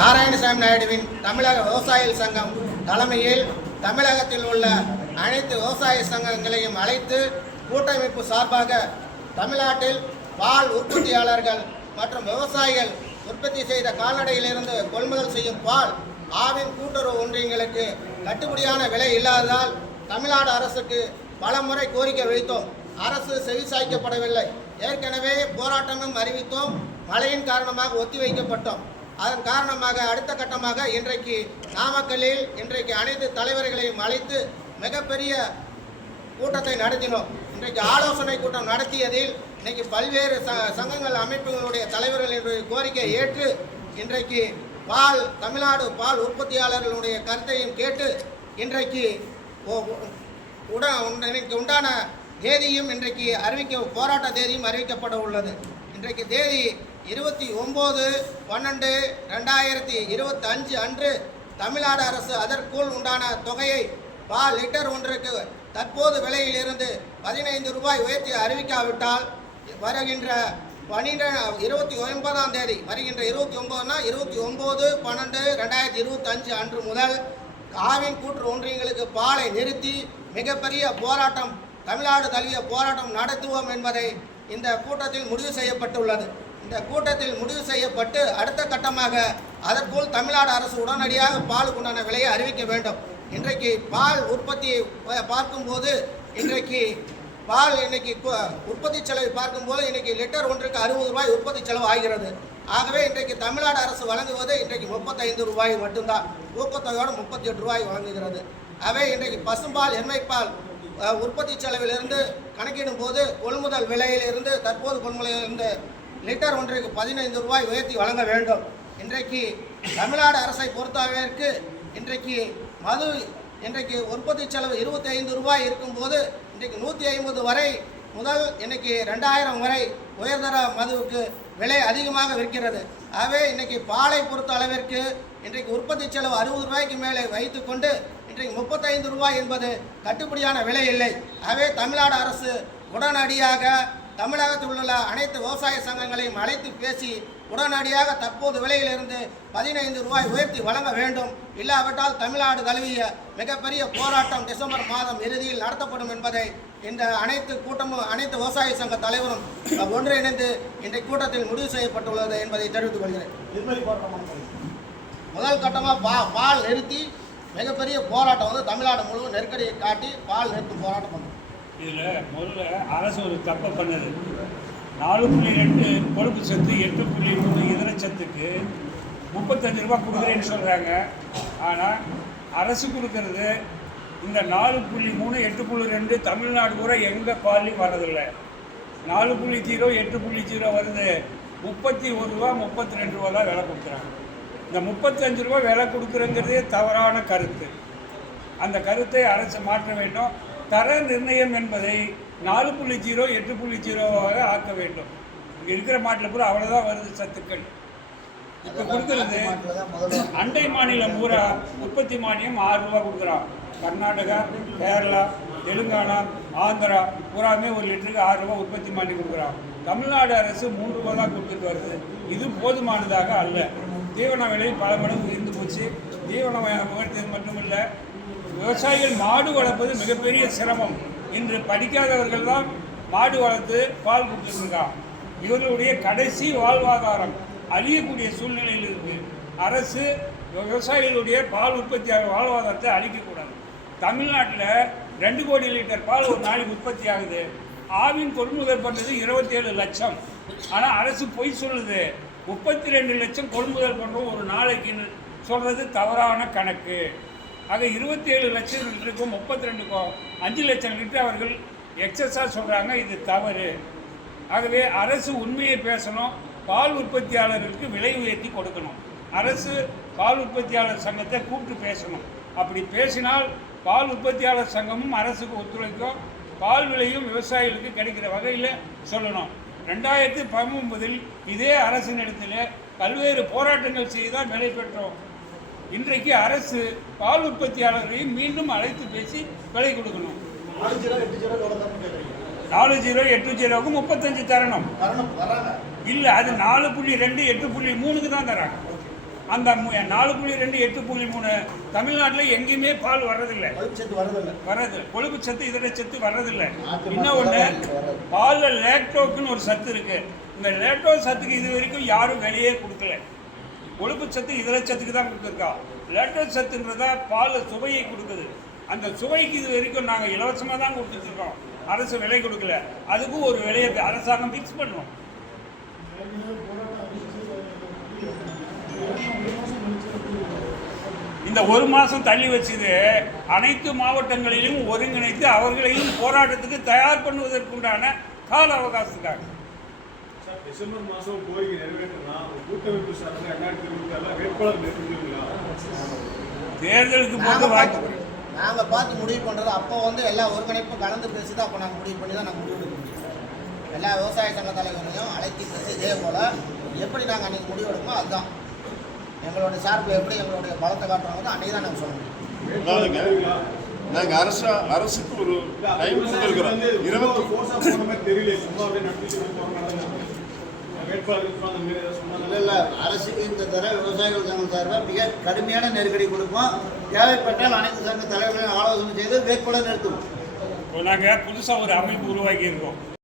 நாராயணசாமி நாயுடுவின் தமிழக விவசாயிகள் சங்கம் தலைமையில் தமிழகத்தில் உள்ள அனைத்து விவசாய சங்கங்களையும் அழைத்து கூட்டமைப்பு சார்பாக தமிழ்நாட்டில் பால் உற்பத்தியாளர்கள் மற்றும் விவசாயிகள் உற்பத்தி செய்த கால்நடையிலிருந்து கொள்முதல் செய்யும் பால் ஆவின் கூட்டுறவு ஒன்றியங்களுக்கு கட்டுப்படியான விலை இல்லாததால் தமிழ்நாடு அரசுக்கு பல முறை கோரிக்கை வைத்தோம். அரசு செவிசாய்க்கப்படவில்லை. ஏற்கனவே போராட்டமும் அறிவித்தோம். மழையின் காரணமாக ஒத்திவைக்கப்பட்டோம். அதன் காரணமாக அடுத்த கட்டமாக இன்றைக்கு நாமக்கல்லில் அனைத்து தலைவர்களையும் அழைத்து மிகப்பெரிய கூட்டத்தை நடத்தினோம். இன்றைக்கு ஆலோசனை கூட்டம் நடத்தியதில் இன்றைக்கு பல்வேறு சங்கங்கள் அமைப்புகளுடைய தலைவர்களுடைய கோரிக்கையை ஏற்று இன்றைக்கு தமிழ்நாடு பால் உற்பத்தியாளர்களுடைய கருத்தையும் கேட்டு இன்றைக்கு உண்டான தேதியும் இன்றைக்கு போராட்ட தேதியும் அறிவிக்கப்பட உள்ளது. இன்றைக்கு தேதி 29/12/2025 அன்று தமிழ்நாடு அரசு அதற்குள் உண்டான தொகையை பால் லிட்டர் ஒன்றுக்கு தற்போது விலையிலிருந்து 15 ரூபாய் உயர்த்தி அறிவிக்காவிட்டால் வருகின்ற 29ஆம் தேதி வருகின்ற 29/12/2025 அன்று முதல் ஆவின் கூட்டுறவு ஒன்றியங்களுக்கு பாலை நிறுத்தி மிகப்பெரிய போராட்டம் தமிழ்நாடு தழுவிய போராட்டம் நடத்துவோம் என்பதை இந்த கூட்டத்தில் முடிவு செய்யப்பட்டுள்ளது. இந்த கூட்டத்தில் முடிவு செய்யப்பட்டு அடுத்த கட்டமாக அதற்குள் தமிழ்நாடு அரசு உடனடியாக பாலுக்குண்டான விலையை அறிவிக்க வேண்டும். இன்றைக்கு பால் உற்பத்தியை பார்க்கும்போது இன்றைக்கு உற்பத்தி செலவை பார்க்கும்போது இன்றைக்கி லிட்டர் ஒன்றுக்கு 60 ரூபாய் உற்பத்தி செலவு ஆகிறது. ஆகவே இன்றைக்கு தமிழ்நாடு அரசு வழங்குவது இன்றைக்கு 35 ரூபாய் மட்டும்தான். ஊக்கத்தொகையோடு 38 ரூபாய் வழங்குகிறது. ஆகவே இன்றைக்கு பசும்பால் எண்ணெய்ப்பால் உற்பத்தி செலவிலிருந்து கணக்கிடும் போது கொள்முதல் விலையிலிருந்து தற்போது கொள்முதலிலிருந்து லிட்டர் ஒன்றுக்கு 15 ரூபாய் உயர்த்தி வழங்க வேண்டும். இன்றைக்கு தமிழ்நாடு அரசை பொறுத்தவரைக்கு இன்றைக்கு உற்பத்தி செலவு 25 ரூபாய் இருக்கும்போது இன்றைக்கு 150 வரை முதல் இன்னைக்கு 2000 வரை உயர்தர மதுவுக்கு விலை அதிகமாக விற்கிறது. ஆகவே இன்றைக்கி பாலை பொறுத்த அளவிற்கு இன்றைக்கு உற்பத்தி செலவு 60 ரூபாய்க்கு மேலே வைத்துக்கொண்டு இன்றைக்கு 35 ரூபாய் என்பது கட்டுப்படியான விலை இல்லை. ஆகவே தமிழ்நாடு அரசு உடனடியாக தமிழகத்தில் உள்ள அனைத்து விவசாய சங்கங்களையும் அழைத்து பேசி உடனடியாக தற்போது விலையிலிருந்து 15 ரூபாய் உயர்த்தி வழங்க வேண்டும். இல்லாவிட்டால் தமிழ்நாடு தழுவிய மிகப்பெரிய போராட்டம் டிசம்பர் மாதம் இறுதியில் நடத்தப்படும் என்பதை இந்த அனைத்து விவசாய சங்க தலைவரும் ஒன்றிணைந்து இன்றைய கூட்டத்தில் முடிவு செய்யப்பட்டுள்ளது என்பதை தெரிவித்துக் கொள்கிறேன். முதல் கட்டமாக பால் நிறுத்தி மிகப்பெரிய போராட்டம் தமிழ்நாடு முழுவதும் நெருக்கடியை காட்டி பால் நிறுத்தும் போராட்டம் பண்ணும். இதில் முதல்ல அரசு ஒரு தப்பை பண்ணது. 4.2 கொழுப்பு சத்து, 8.3 இதர சத்துக்கு 35 ரூபா கொடுக்குறேன்னு சொல்கிறாங்க. ஆனால் அரசு கொடுக்கறது இந்த 4.3 8.2 தமிழ்நாடு கூட எங்கள் பாலையும் வரதில்லை. 4.0 8.0 வருது. 31 ரூபா 32 ரூபா தான் விலை கொடுக்குறாங்க. இந்த 35 ரூபா விலை கொடுக்குறங்கிறதே தவறான கருத்து. அந்த கருத்தை அரசு மாற்ற வேண்டும். தர நிர்ணயம் என்பதை 4.0 8.0 ஆக்க வேண்டும். இங்கே இருக்கிற மாட்டில் பூரா அவ்வளோதான் வருது சத்துக்கள். இப்போ கொடுக்குறது அண்டை மாநிலம் பூரா உற்பத்தி மானியம் 6 ரூபா கொடுக்குறான். கர்நாடகா, கேரளா, தெலுங்கானா, ஆந்திரா பூராமே ஒரு லிட்டருக்கு 6 ரூபா உற்பத்தி மானியம் கொடுக்குறான். தமிழ்நாடு அரசு 3 ரூபா தான் கொடுத்துட்டு வருது. இது போதுமானதாக அல்ல. தீவன விலை பல மடங்கு இருந்து போச்சு. தீவனம் உயர்த்தது மட்டுமில்லை, விவசாயிகள் மாடு வளர்ப்பது மிகப்பெரிய சிரமம். இன்று படிக்காதவர்கள் தான் மாடு வளர்த்து பால் கொடுத்துருக்காங்க. இவர்களுடைய கடைசி வாழ்வாதாரம் அழியக்கூடிய சூழ்நிலையில் இருக்குது. அரசு விவசாயிகளுடைய பால் உற்பத்தியாளர் வாழ்வாதாரத்தை அழிக்கக்கூடாது. தமிழ்நாட்டில் 2 கோடி லிட்டர் பால் ஒரு நாளைக்கு உற்பத்தி ஆகுது. ஆவின் கொள்முதல் பண்ணுறது 27 லட்சம். ஆனால் அரசு பொய் சொல்லுது. 32 லட்சம் கொள்முதல் பண்ணுறோம் ஒரு நாளைக்குன்னு சொல்கிறது தவறான கணக்கு. ஆக 27 லட்சம் லிட்டருக்கும் 32க்கும் 5 லட்சம் லிட்டர் அவர்கள் எக்ஸஸாக சொல்கிறாங்க. இது தவறு. ஆகவே அரசு உண்மையை பேசணும். பால் உற்பத்தியாளர்களுக்கு விலை உயர்த்தி கொடுக்கணும். அரசு பால் உற்பத்தியாளர் சங்கத்தை கூப்பிட்டு பேசணும். அப்படி பேசினால் பால் உற்பத்தியாளர் சங்கமும் அரசுக்கு ஒத்துழைக்கும். பால் விலையும் விவசாயிகளுக்கு கிடைக்கிற வகையில் சொல்லணும். 2019 இதே அரசினிடத்தில் பல்வேறு போராட்டங்கள் செய்து தான் விலை பெற்றோம். இன்றைக்கு அரசு பால் உற்பத்தியாளர்களையும் மீண்டும் அழைத்து பேசி விலை கொடுக்கணும். 4.0 8.0க்கு 35 தரணும் இல்லை. அது 4.2 8.3க்கு தான் தராங்க. அந்த 4.2 8.3 தமிழ்நாட்டில் எங்கேயுமே பால் வர்றதில்லை, வர்றதில்லை. கொழுப்பு சத்து இதர சத்து வர்றதில்லை. இன்னொன்று, பாலில் லேக்டோக்குன்னு ஒரு சத்து இருக்கு. இந்த லேக்டோ சத்துக்கு இது வரைக்கும் யாரும் வெளியே கொடுக்கல. கொழுப்பு சத்து இதர சத்துக்கு தான் கொடுத்துருக்கா. லேக்டோ சத்துன்றதா பால் சுவையை கொடுக்குது. அந்த சுவைக்கு இது வரைக்கும் நாங்கள் இலவசமாக தான் கொடுத்துட்ருக்கோம். அரசு விலை கொடுக்கல. அதுக்கும் ஒரு விலையை அரசாங்கம் ஃபிக்ஸ் பண்ணுவோம். இந்த ஒரு மாதம் தள்ளி வச்சது அனைத்து மாவட்டங்களிலும் ஒருங்கிணைத்து அவர்களையும் போராட்டத்துக்கு தயார் பண்ணுவதற்குண்டான கால அவகாசத்துக்காக. டிசம்பர் மாதம் கோரிக்கை நிறைவேற்றினா கூட்டமைப்பு சார்பில் 2024 வேட்பாளர் நிறுத்துவீங்களா? தேர்தலுக்கு போது நாங்கள் பார்த்து முடிவு பண்ணுறது அப்போ எல்லா ஒருங்கிணைப்பும் கலந்து பேசி தான் அப்போ நாங்கள் முடிவு பண்ணி தான் நாங்கள் முடிவு எடுக்க முடியும். எல்லா விவசாய சங்க தலைவர்களையும் அழைத்து பேசி இதே போல் எப்படி நாங்கள் அன்றைக்கி முடிவு எடுக்கணும் அதுதான் எங்களுடைய சார்பில் எப்படி எங்களுடைய பலத்தை காட்டுறாங்களோ அன்றைக்கி தான் நாங்கள் சொல்ல முடியும். நாங்கள் அரசுக்கு ஒரு டைம் கொடுத்துருக்கிறோம். 20 தெரியல, சும்மா அப்படியே நடத்திட்டு வேட்பாளர் இல்லை அரசுக்கு இந்த தர விவசாயிகள் சங்கம் சார்பாக மிக கடுமையான நெருக்கடி கொடுப்போம். தேவைப்பட்டால் அனைத்து சங்க தலைவர்களையும் ஆலோசனை செய்து வேட்பாளர் நிறுத்துவோம். நாங்கள் புதுசாக ஒரு அமைப்பு உருவாக்கி இருக்கோம்.